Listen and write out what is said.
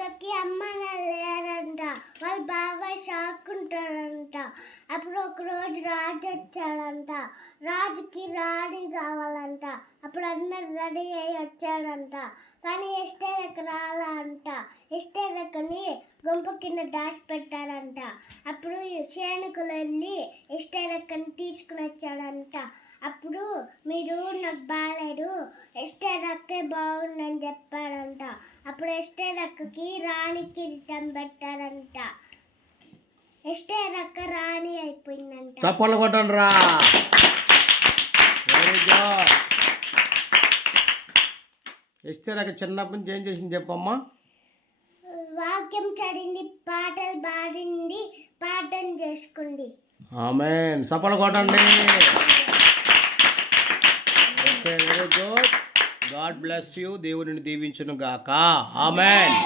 ఎస్తేరక్కకి అమ్మ లేరంట వాళ్ళ బాబాయ్ షాక్కుంటాడంట. అప్పుడు ఒకరోజు రాజు వచ్చాడంట. రాజుకి రాణి కావాలంట. అప్పుడు అందరు రెడీ అయి వచ్చాడంట. కానీ ఎస్టేరక్క రాలంట. ఎస్టేరక్కని గుంప కింద దాచి పెట్టాడంట అప్పుడు సైనికులు వెళ్ళి ఎస్టేరక్కని తీసుకుని వచ్చాడంట. అప్పుడు మీరు నాకు బాగాలేదు ఎస్టర్ అక్కే బాగుందని చెప్పాడంట అప్పుడు ఎస్టర్ అక్కకి రాణి కిరీటం పెట్టారంట. ఎస్టర్ అక్క రాణి అయిపోయిందంట. చప్పట్లు కొట్టండి రా. చిన్నప్పటి నుంచి ఏం చేసింది చెప్పమ్మా? వాక్యం చదివింది పాటలు పాడింది పాఠం చేసుకుంది. ఆమెన్ చప్పట్లు కొట్టండి. God bless you. దేవుడిని దీవించును గాక. ఆమెన్.